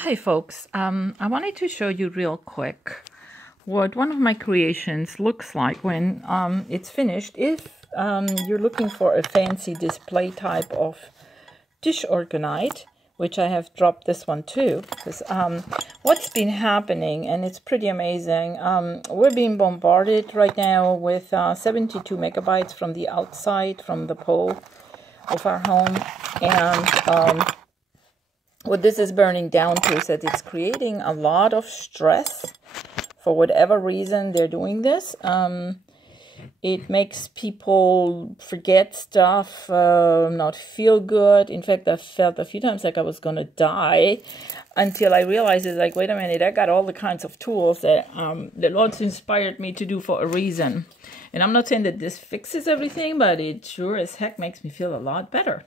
Hi folks, I wanted to show you real quick what one of my creations looks like when it's finished. If you're looking for a fancy display type of Dish-Orgonite, which I have dropped this one too, because what's been happening, and it's pretty amazing, we're being bombarded right now with 72 megabytes from the outside, from the pole of our home, and what this is burning down to is that it's creating a lot of stress. For whatever reason they're doing this. It makes people forget stuff, not feel good. In fact, I felt a few times like I was going to die until I realized, it's like, wait a minute, I got all the kinds of tools that the Lord's inspired me to do for a reason. And I'm not saying that this fixes everything, but it sure as heck makes me feel a lot better.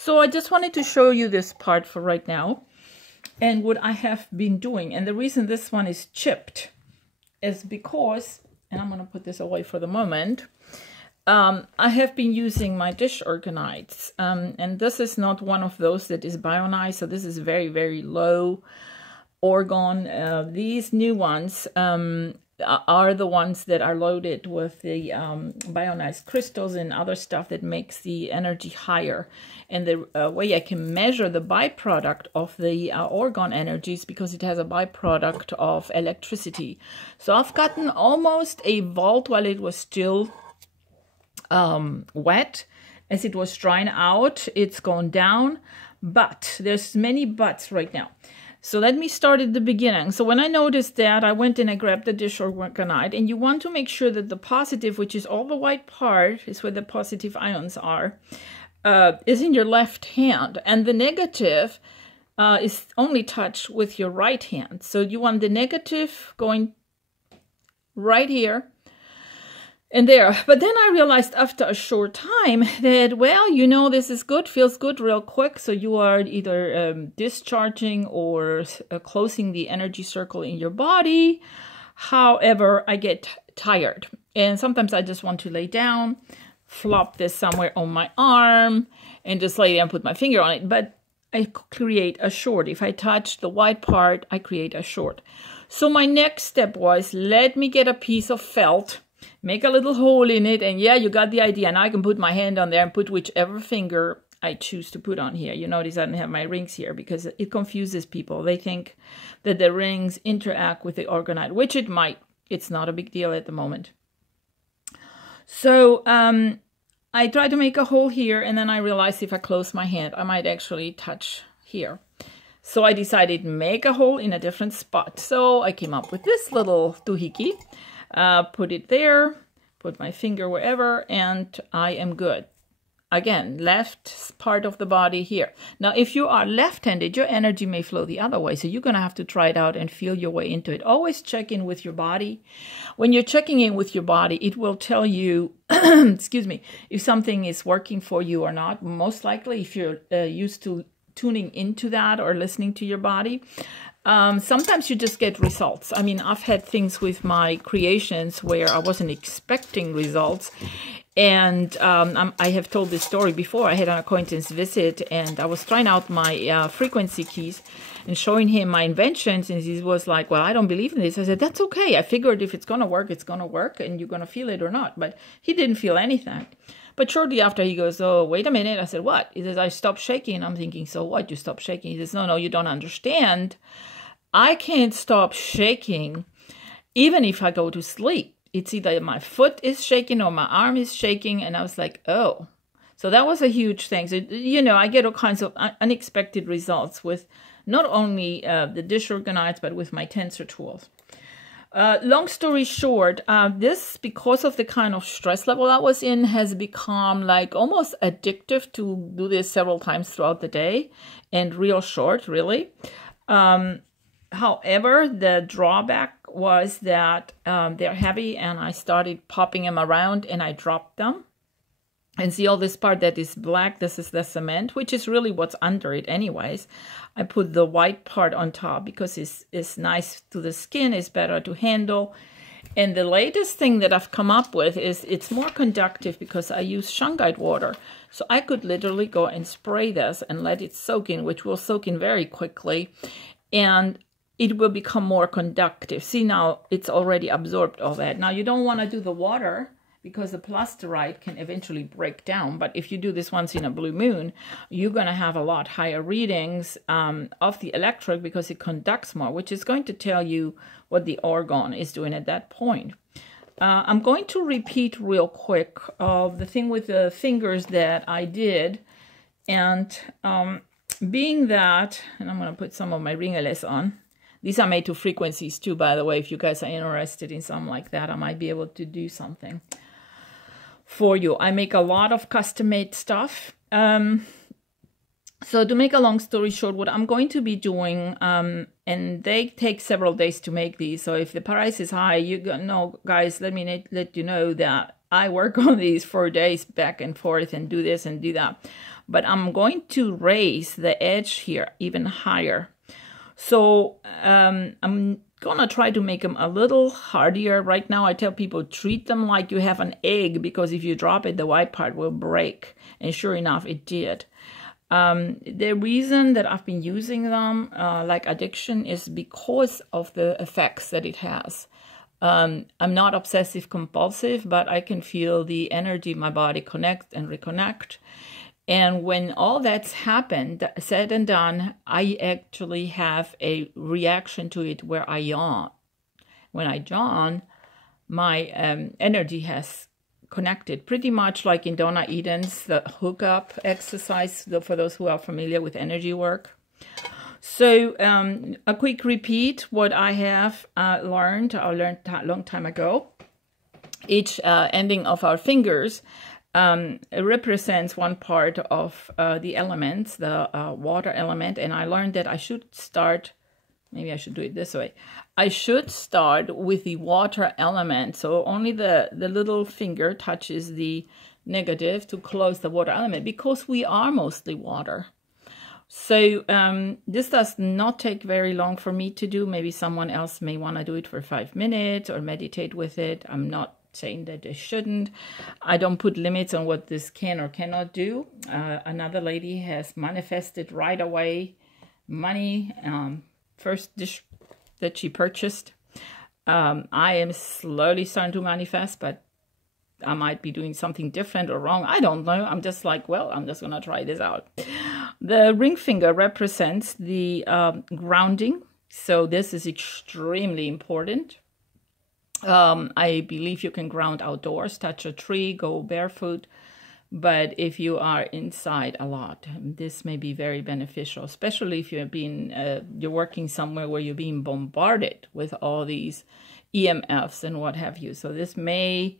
So I just wanted to show you this part for right now and what I have been doing. And the reason this one is chipped is because, and I'm going to put this away for the moment, I have been using my Dish-Orgonites. And this is not one of those that is bionized, so this is very, very low Orgone. These new ones are the ones that are loaded with the bionized crystals and other stuff that makes the energy higher. And the way I can measure the byproduct of the Orgone energies, because it has a byproduct of electricity. So I've gotten almost a volt while it was still wet. As it was drying out, it's gone down, but there's many buts right now. So let me start at the beginning. So when I noticed that, I went and I grabbed the Dish-Orgonite, and you want to make sure that the positive, which is all the white part, is where the positive ions are, is in your left hand, and the negative is only touched with your right hand. So you want the negative going right here and there. But then I realized after a short time that, well, you know, this is good, feels good real quick. So you are either discharging or closing the energy circle in your body. However, I get tired. And sometimes I just want to lay down, flop this somewhere on my arm, and just lay down, put my finger on it. But I create a short. If I touch the white part, I create a short. So my next step was, let me get a piece of felt, make a little hole in it, and yeah, you got the idea. Now I can put my hand on there and put whichever finger I choose to put on here. You notice I don't have my rings here because it confuses people. They think that the rings interact with the Orgonite, which it might. It's not a big deal at the moment. So I tried to make a hole here, and then I realized if I close my hand, I might actually touch here. So I decided to make a hole in a different spot. So I came up with this little doohickey. Put it there, put my finger wherever, and I am good. Again, left part of the body here. Now, if you are left-handed, your energy may flow the other way, so you're going to have to try it out and feel your way into it. Always check in with your body. When you're checking in with your body, it will tell you, excuse me, if something is working for you or not. Most likely, if you're used to tuning into that or listening to your body. Sometimes you just get results. I mean, I've had things with my creations where I wasn't expecting results. And I have told this story before. I had an acquaintance visit, and I was trying out my frequency keys and showing him my inventions. And he was like, well, I don't believe in this. I said, that's okay. I figured if it's going to work, it's going to work, and you're going to feel it or not. But he didn't feel anything. But shortly after, he goes, oh, wait a minute. I said, what? He says, I stopped shaking. I'm thinking, so what? You stopped shaking? He says, no, you don't understand. I can't stop shaking even if I go to sleep. It's either my foot is shaking or my arm is shaking. And I was like, oh. So that was a huge thing. So, you know, I get all kinds of unexpected results with not only the Dish-Orgonites, but with my tensor tools. Long story short, this, because of the kind of stress level I was in, has become like almost addictive to do this several times throughout the day, and real short, really. However, the drawback was that they're heavy, and I started popping them around and I dropped them. And see all this part that is black, this is the cement, which is really what's under it anyways. I put the white part on top because it's nice to the skin, it's better to handle. And the latest thing that I've come up with is it's more conductive because I use shungite water. So I could literally go and spray this and let it soak in, which will soak in very quickly. and it will become more conductive. See, now it's already absorbed all that. Now you don't want to do the water because the plasterite can eventually break down. But if you do this once in a blue moon, you're going to have a lot higher readings of the electric because it conducts more, which is going to tell you what the orgone is doing at that point. I'm going to repeat real quick the thing with the fingers that I did. And being that, and I'm going to put some of my ringlets on. These are made to frequencies too, by the way. If you guys are interested in something like that, I might be able to do something for you. I make a lot of custom-made stuff. So to make a long story short, what I'm going to be doing, and they take several days to make these. So if the price is high, you know, guys, let me let you know that I work on these 4 days back and forth and do this and do that. But I'm going to raise the edge here even higher. So I'm going to try to make them a little hardier. Right now I tell people treat them like you have an egg, because if you drop it, the white part will break. And sure enough, it did. The reason that I've been using them like addiction is because of the effects that it has. I'm not obsessive compulsive, but I can feel the energy in my body connect and reconnect. And when all that's happened, said and done, I actually have a reaction to it where I yawn. When I yawn, my energy has connected, pretty much like in Donna Eden's, the hookup exercise, for those who are familiar with energy work. So a quick repeat, what I have learned a long time ago. Each ending of our fingers represents one part of the elements, the water element, and I learned that I should start, maybe I should do it this way. I should start with the water element, so only the little finger touches the negative to close the water element, because we are mostly water. So this does not take very long for me to do. Maybe someone else may want to do it for 5 minutes or meditate with it. I'm not saying that they shouldn't. I don't put limits on what this can or cannot do. Another lady has manifested right away money, first dish that she purchased. I am slowly starting to manifest, but I might be doing something different or wrong. I don't know. I'm just like, well, I'm just going to try this out. The ring finger represents the grounding. So this is extremely important. I believe you can ground outdoors, touch a tree, go barefoot. But if you are inside a lot, this may be very beneficial, especially if you're working somewhere where you're being bombarded with all these EMFs and what have you. So this may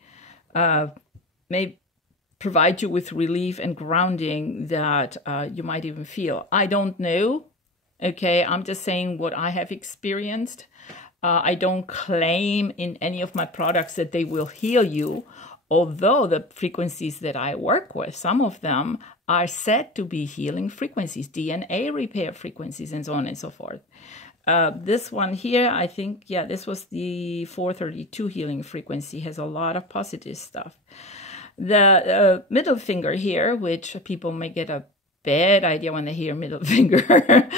provide you with relief and grounding that you might even feel. I don't know. Okay, I'm just saying what I have experienced. I don't claim in any of my products that they will heal you, although the frequencies that I work with, some of them are said to be healing frequencies, DNA repair frequencies, and so on and so forth. This one here, I think, yeah, this was the 432 healing frequency, has a lot of positive stuff. The middle finger here, which people may get a bad idea when they hear middle finger,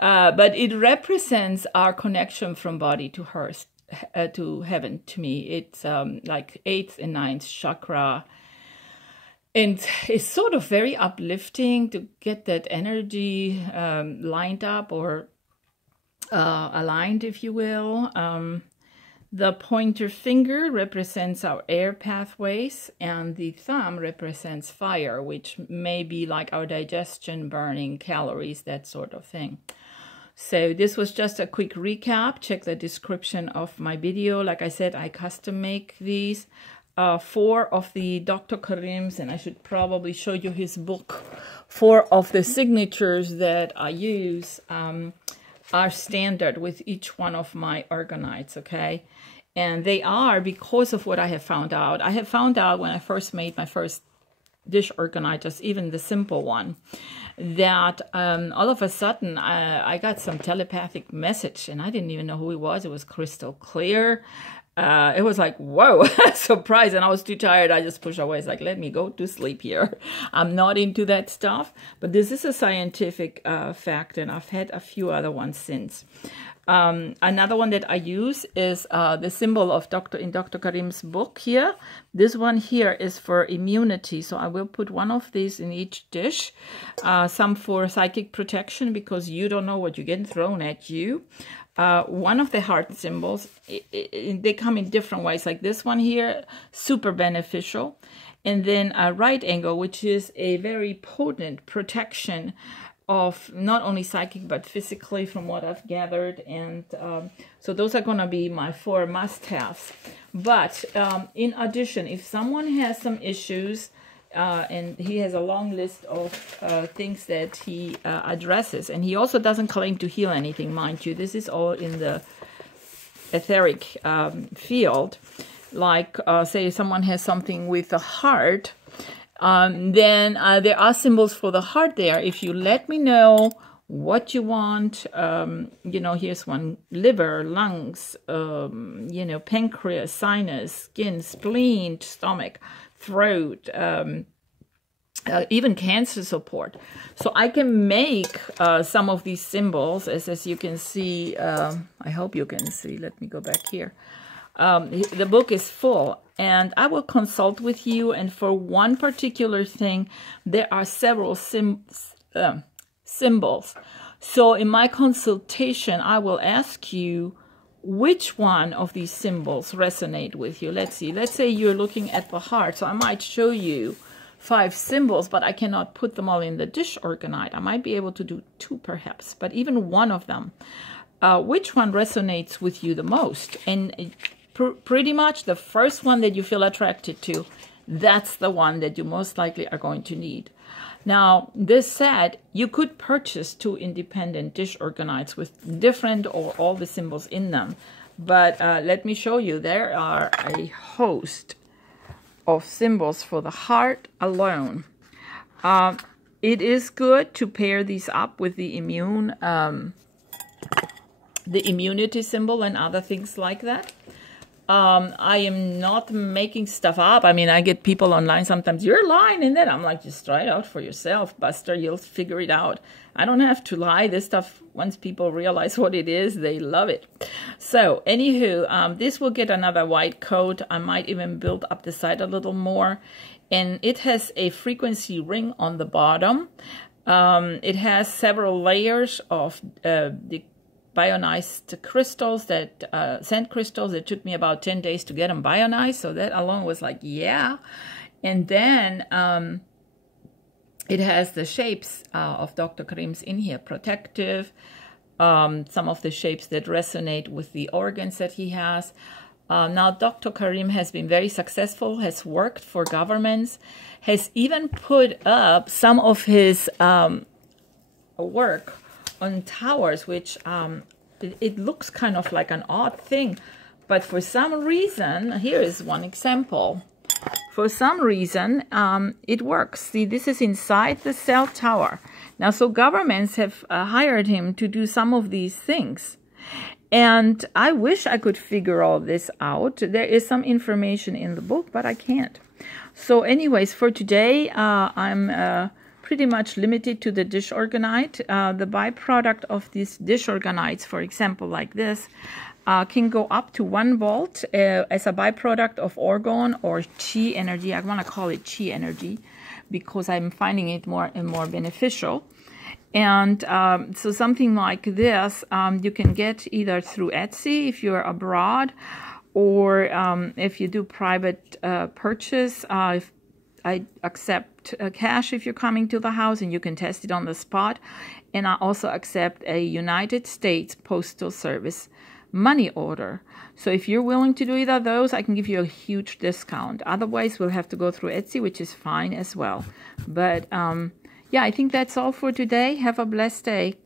but it represents our connection from body to earth, to heaven. To me, it's like 8th and 9th chakra, and it's sort of very uplifting to get that energy lined up or aligned, if you will. The pointer finger represents our air pathways, and the thumb represents fire, which may be like our digestion, burning calories, that sort of thing. So this was just a quick recap. Check the description of my video. Like I said, I custom make these. 4 of the Dr. Karim's, and I should probably show you his book. 4 of the signatures that I use are standard with each one of my Orgonites, okay? And they are because of what I have found out. I have found out when I first made my first Dish-Orgonite, just even the simple one, that all of a sudden I got some telepathic message, and I didn't even know who it was. It was crystal clear. it was like, whoa, surprise. And I was too tired. I just pushed away. It's like, let me go to sleep here. I'm not into that stuff. But this is a scientific fact, and I've had a few other ones since. Another one that I use is the symbol of in Dr. Karim's book here. This one here is for immunity. So I will put one of these in each dish. Some for psychic protection, because you don't know what you're getting thrown at you. One of the heart symbols, they come in different ways. Like this one here, super beneficial. And then a right angle, which is a very potent protection of not only psychic but physically, from what I've gathered. And so those are going to be my 4 must-haves. But in addition, if someone has some issues, and he has a long list of things that he addresses, and he also doesn't claim to heal anything, mind you. This is all in the etheric field. Like say someone has something with the heart, then there are symbols for the heart there. If you let me know what you want, you know, here's one: liver, lungs, you know, pancreas, sinus, skin, spleen, stomach, throat, even cancer support. So I can make some of these symbols, as you can see. I hope you can see. Let me go back here. The book is full, and I will consult with you, and for one particular thing there are several symbols. So in my consultation I will ask you which one of these symbols resonate with you. Let's see. Let's say you're looking at the heart. So I might show you 5 symbols, but I cannot put them all in the Dish-Orgonite. I might be able to do 2 perhaps, but even one of them. Which one resonates with you the most? And pretty much the first one that you feel attracted to, that's the one that you most likely are going to need. Now, this said, you could purchase 2 independent Dish-Orgonites with different or all the symbols in them. But let me show you, there are a host of symbols for the heart alone. It is good to pair these up with the immunity symbol and other things like that. I am not making stuff up. I mean, I get people online sometimes, you're lying, and then I'm like, just try it out for yourself, Buster. You'll figure it out. I don't have to lie. This stuff, once people realize what it is, they love it. So, anywho, this will get another white coat. I might even build up the side a little more. And it has a frequency ring on the bottom. It has several layers of the bionized crystals, that sand crystals. It took me about 10 days to get them bionized, so that alone was like, yeah. And then it has the shapes of Dr. Karim's in here, protective, some of the shapes that resonate with the organs that he has. Now, Dr. Karim has been very successful, has worked for governments, has even put up some of his work on towers, which it looks kind of like an odd thing, but for some reason, here is one example. For some reason, it works. See, this is inside the cell tower. Now, so governments have hired him to do some of these things. And I wish I could figure all this out. There is some information in the book, but I can't. So anyways, for today, I'm pretty much limited to the Dish-Orgonite. The byproduct of these Dish-Orgonites, for example, like this, can go up to 1 volt as a byproduct of Orgone or Chi energy. I want to call it Chi energy because I'm finding it more and more beneficial. And so something like this, you can get either through Etsy if you're abroad, or if you do private purchase. If I accept cash if you're coming to the house, and you can test it on the spot. And I also accept a United States Postal Service money order. So if you're willing to do either of those, I can give you a huge discount. Otherwise, we'll have to go through Etsy, which is fine as well. But yeah, I think that's all for today. Have a blessed day.